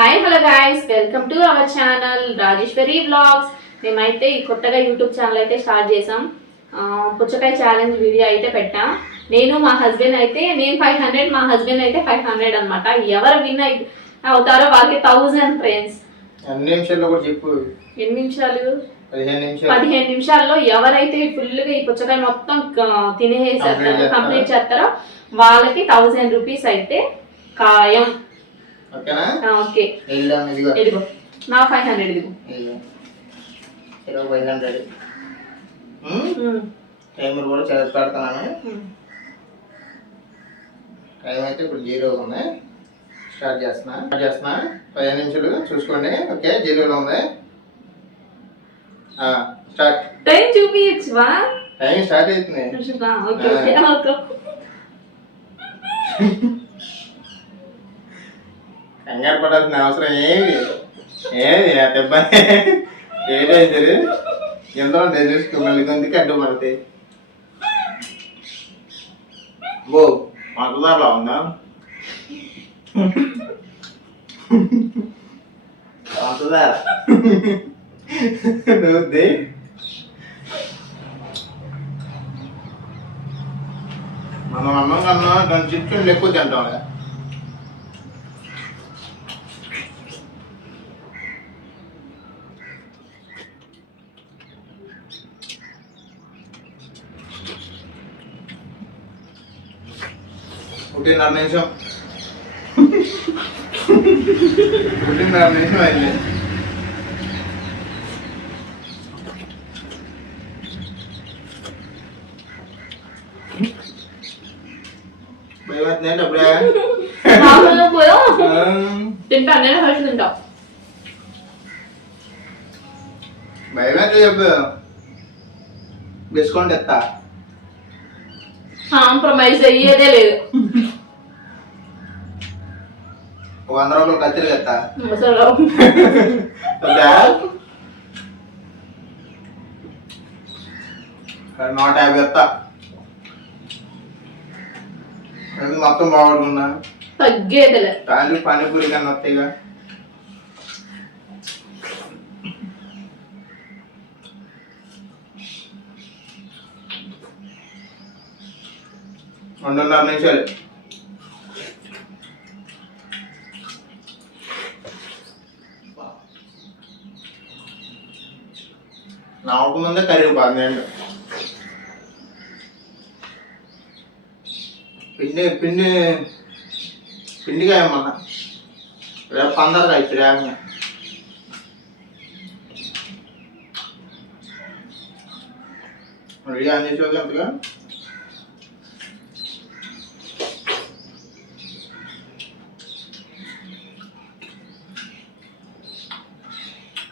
Hi hello guys, welcome to our channel Rajeshwari vlogs. మేమైతే ఈ కొత్తగా యూట్యూబ్ ఛానల్ అయితే స్టార్ట్ చేసాం. పుచ్చకాయ ఛాలెంజ్ వీడియో అయితే పెట్టాం. నేను మా హస్బెండ్ అయితే, నేను 500, మా హస్బెండ్ అయితే 500 అనమాట. ఎవరు విన్ అవుతారో వాళ్ళకి 1000 ఫ్రెండ్స్. ఎన్ని నిమిషాల్లో కూడా చెప్పు. ఎన్ని నిమిషాలు? 15 నిమిషాల్లో ఎవరైతే ఫుల్గా ఈ పుచ్చకాయ మొత్తం తినేసేస్తారో, కంప్లీట్ చేస్తారో వాళ్ళకి 1000 రూపీస్ అయితే ఖాయం. ఓకేనా? ఓకే, ఇదిగో నా 500. ఇదిగో 500. టైమర్ కూడా చదివి పెడతాను. టైం అయితే ఇప్పుడు 0 ఉంది. స్టార్ట్ చేస్తున్నా 15 నిమిషాలు చూసుకోండి. ఓకే, 0లో ఉంది. స్టార్ట్. టైం చూపించవా? టైం స్టార్ట్ అవుతుంది. కంగారు పడాల్సిన అవసరం ఏది దెబ్బ ఏదైతే ఎంతో చూసుకో, మళ్ళీ కొందికి అడ్డు పడతాయి. ఓ మాకుదాలా ఉందా? అవుతుందా? నువ్వుద్ది మనం అన్నం కన్నా దాని చికెన్ ఎక్కువ తింటాం. ఒకటిన్నర నిమిషం అయింది. భయపడుతుంది అప్పుడే భయమైతే చెప్పు. డిస్కౌంట్ ఎత్తా. కాంప్రమైజ్ అయ్యేదే లేదు. 100 రూపాయలు ఖర్చులు ఎత్తా. 150 ఎత్తా. మొత్తం బాగుంటున్నా తగ్గేదిలే. కానీ పానీపూరి కన్నా వస్తాయిగా. రెండున్నర నిమిషాలు. నాకు ముందే కరిగిపోతుంది నేను. పిండిగా ఏమన్నా రేపు 15 అయితే రేపంగా రెడీ అని చేసి ఎంతగా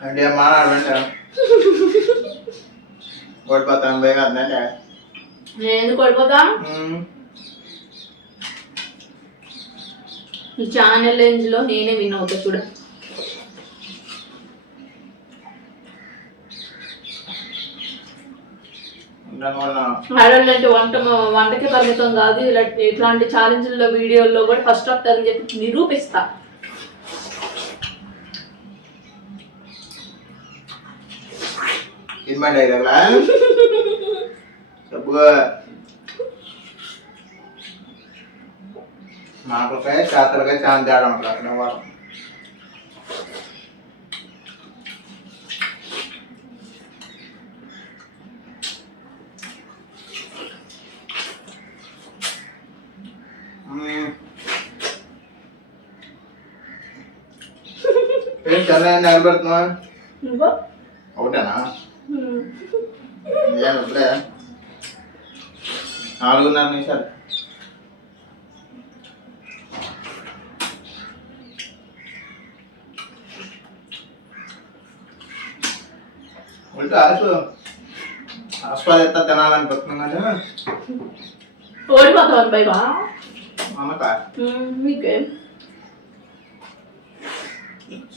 అంటే మాట్లాడంటే ఓడిపోతాను భయం కాదంటే. నేను ఎందుకు ఓడిపోతా? ఈ ఛాలెంజ్ లో నేనే విన్ అవుతా చూడ. ఆడవాళ్ళంటే వంటకే పరిమితం కాదు, ఇట్లాంటి ఛాలెంజ్లో వీడియోల్లో కూడా ఫస్ట్ వస్తారని చెప్పి నిరూపిస్తా. మాకుకాయ చేతలకాయ చాలా తేడా ఉంటుంది అక్కడ వారం. చాలా నిలబెడుతున్నా ఒకటేనా? ఇప్పుడే 4:30 నిమిషాలు. ఆస్వాదిత తినాలనిపిస్తుంది కానీ ఓడిపోతావు భయమా?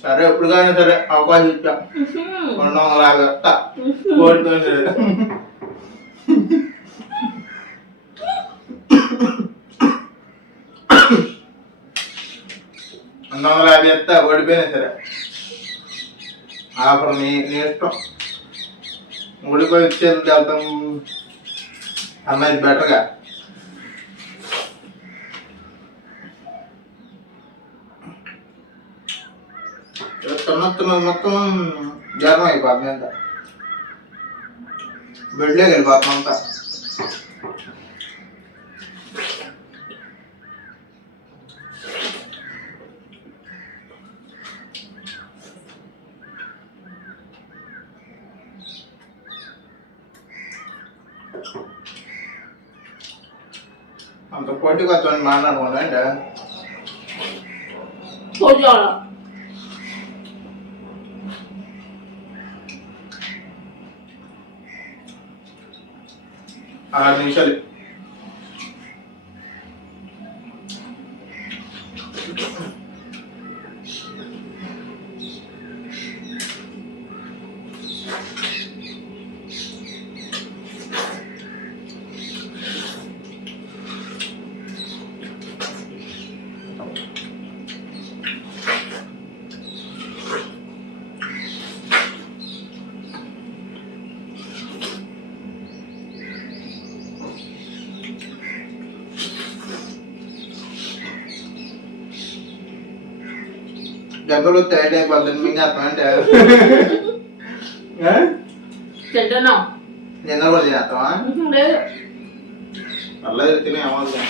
సరే ఎప్పుడు కానీ సరే అవకాశం ఇచ్చా. 250 ఓడిపోయింది. 250 ఎత్తా ఓడిపోయినా సరే ఆఫర్ నీ ఇష్టం. ఓడిపోయి వచ్చేది వెళ్తాం అమ్మాయి బెటర్గా. మొత్తం జ్వరం అయిపోతుంది అంతా, బెడ్లోకి వెళ్ళిపోతుంది అంతా. అంత పోటీకి వచ్చాను మాట్లాడుకోండి అంటే పోటీ 6 నిమిషాలు. జబ్బులు తయారు అయిపోతుంది మీకు అర్థమంటే తింటున్నాం. నిన్న కూడా తినేస్తావా? లేదు పర్లేదు తినే ఏమవుతుంది.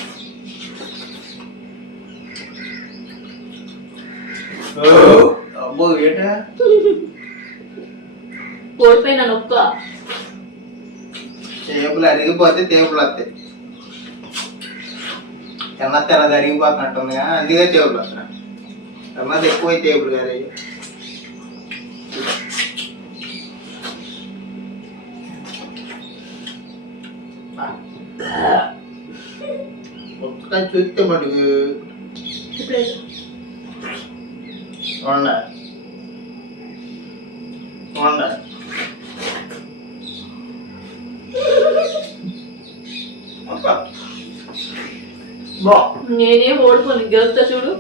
అబ్బో ఏంటా ఓడిపోయినా నొక్క. టేబుల్ అరిగిపోతే టేబుల్ వస్తాయి. తెల్లది అరిగిపోతున్నట్టుంది, అందుకే టేబుల్ వస్తున్నాయి. అన్నది ఎక్కువ టేబుల్ గారు ఒక్కసారి చూస్తే మటుకు వండ నేనేం ఓడిపోను, గెలుస్తా చూడు.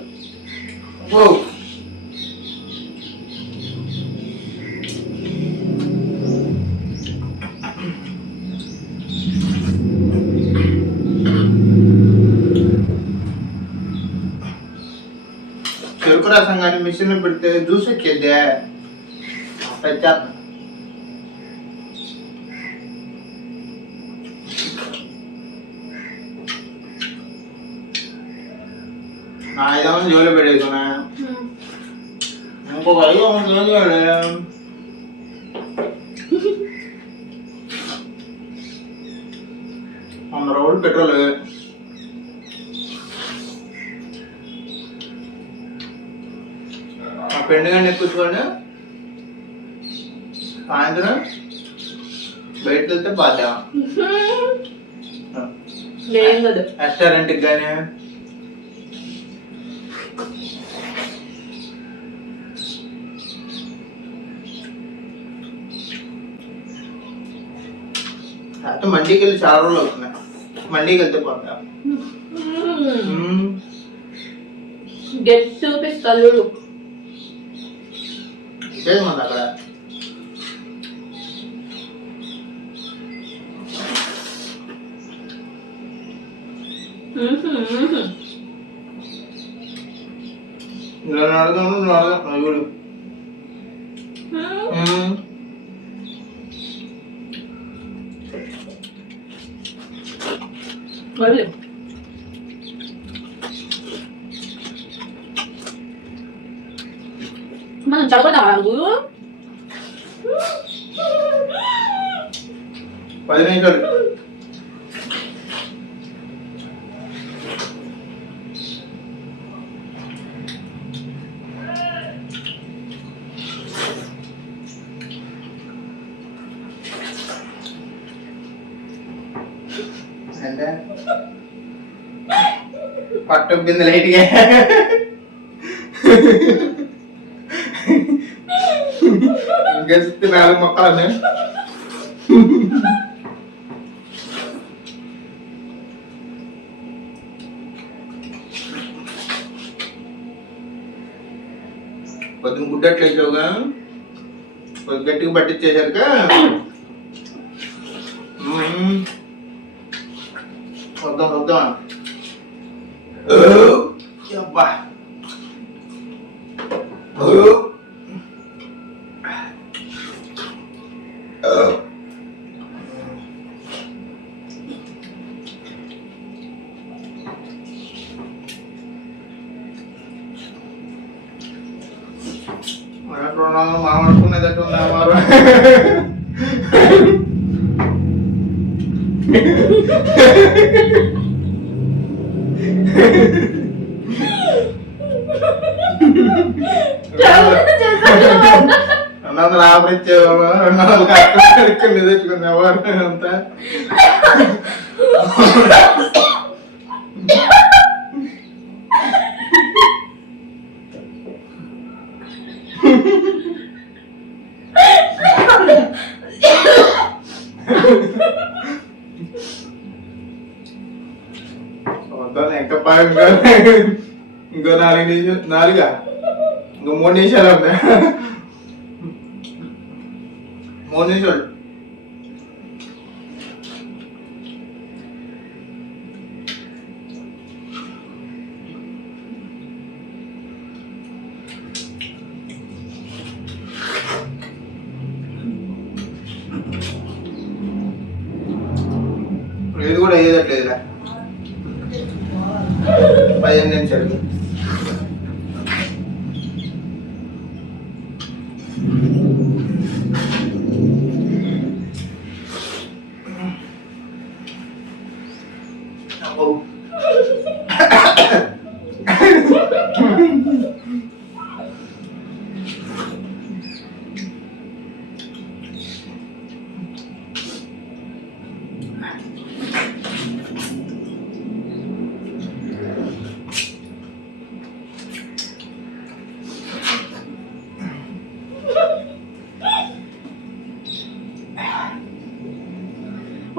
చెరుకు రసం కానీ మిషన్ పెడితే జ్యూస్ వచ్చేద్దే. నా 5 జోలు పెట్టేసుకున్నా, ఇంకొక 5 జోలు 100 రూపాయలు పెట్రోల్. మా పెండు గంట ఎక్కువచ్చుకోండి, సాయంత్రం బయటకు వెళ్తే బాధ్యత. రెస్టారెంట్కి కానీ అయితే మండీకి వెళ్ళి చాలా రోజులు అవుతున్నాయి. మండీకి వెళ్తే పోతా గెట్ చూపిస్తాడు మంది అక్కడ. ఇలా అడగను చూడు. మనం చదవదాము 10 నిమిషాలు. అంటే పట్టుబింది లైట్గా గెలిస్తే 4 మొక్కలన్నీ. పొద్దున్న గుడ్డట్లు వేసావుగా, కొద్ది గట్టిగా పట్టించేసరిక వద్దాం వద్దాం అబ్బా మామనుకునేటట్టు ఉన్నామారు. అన్నది ఆపరిచ్చేవా, 200 కట్టుకుని తెచ్చుకునేవారు అంతా. ఇంకా బాగా ఇంకో 4 నిమిషాలు, 4 ఇంకో 3 నిమిషాలు ఉన్నాయి. 3 నిమిషాలు. ఇది కూడా ఏదట్లేదురా, 15 నిమిషాలు.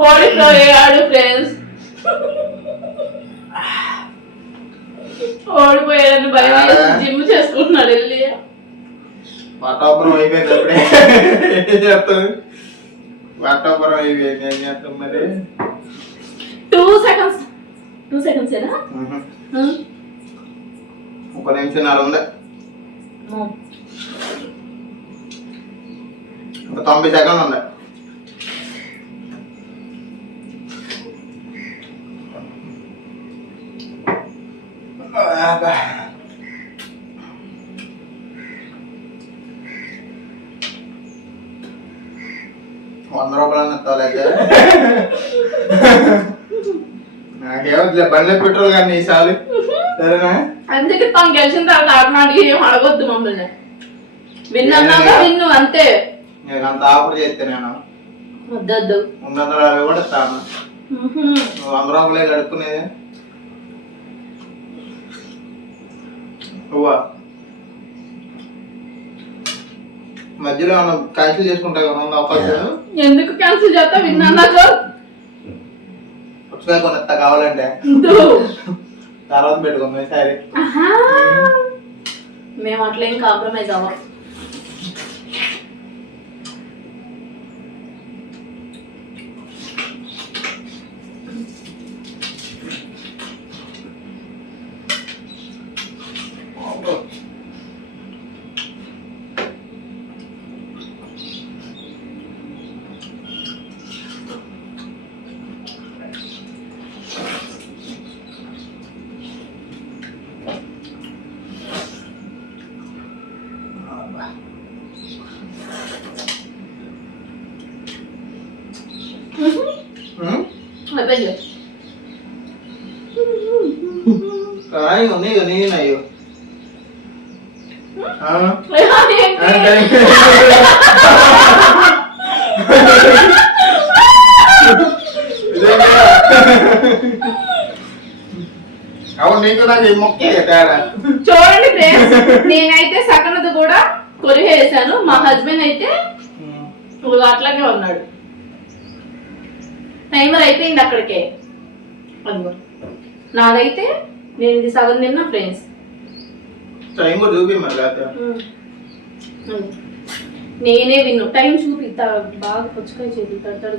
ఓడిపోయాడు ఫ్రెండ్స్, ఓడిపోయాడని భయం జిమ్ చేసుకుంటున్నాడు వెళ్ళి. వాటాపురం అయిపోయింది అప్పుడే. ఏం చేస్తాను, వాటాపురం అయిపోయింది, ఏం చేస్తాం మరి. 2 seconds, 2 seconds ఏనా? 1 నిమిషం ఉంది, ఇంకా 90 సెకండ్లు ఉంది. ₹100 ఎత్తాలైతే నాకేమో బండి పెట్రోల్ కానీ ఈసారి సరేనా. అందుకే తను గెలిచిన తర్వాత ఆడనాడికి ఏం అడగొద్దు మమ్మల్ని. విన్నాక విన్ను అంతే. నేను అంత ఆఫర్ చేస్తే నేను వద్దొద్దు, 350 కూడా ఇస్తాను. ₹100 గడుపుకునేది. మధ్యలో మనం క్యాన్సిల్ చేసుకుంటా కదా అవకాశం. ఎందుకు క్యాన్సిల్ చేస్తా, విన్నాక పుచ్చకాయ కొనేస్తా కావాలంటే, తర్వాత పెట్టుకుందాం సరే. మేము అట్లా ఏం compromise అవ్వం. Cái còn ní này చూడండి ఫ్రెండ్స్, నేనైతే సకనది కూడా కొరివేసాను, మా హస్బెండ్ అయితే అట్లాగే ఉన్నాడు. టైమర్ అయిపోయింది అక్కడికే. నాదైతే నేను ఇది సగం తిన్నా ఫ్రెండ్స్. టైం కూడా చూపి మరి నేనే విన్ను. టైం చూపిస్తా, బాగా పుచ్చకాయ చేతులు తడతాడు.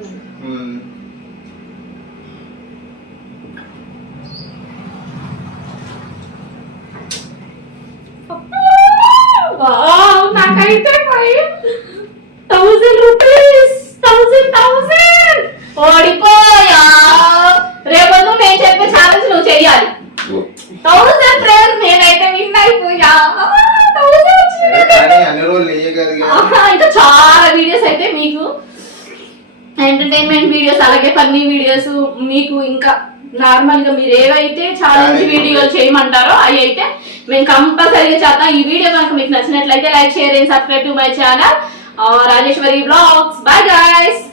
నాకైతే 5,000 రూపీస్. 1000 ఓడిపోయా. రేపు నేను చెప్పే ఛాలెంజ్ నువ్వు చెయ్యాలి. 1000 ఫ్రెండ్స్, నేనైతే విన్ అయిపోయా. 1000 అన్ని రోజులు ఇంకా చాలా వీడియోస్ అయితే మీకు ఎంటర్టైన్మెంట్ వీడియోస్, అలాగే ఫన్నీ వీడియోస్, మీకు ఇంకా నార్మల్ గా మీరు ఏవైతే ఛాలెంజ్ వీడియోలు చేయమంటారో అవి అయితే మేము కంపల్సరీగా చేస్తాం. ఈ వీడియో కనుక మీకు నచ్చినట్లయితే like, share and subscribe to my channel Rajeshwari blogs. Bye guys.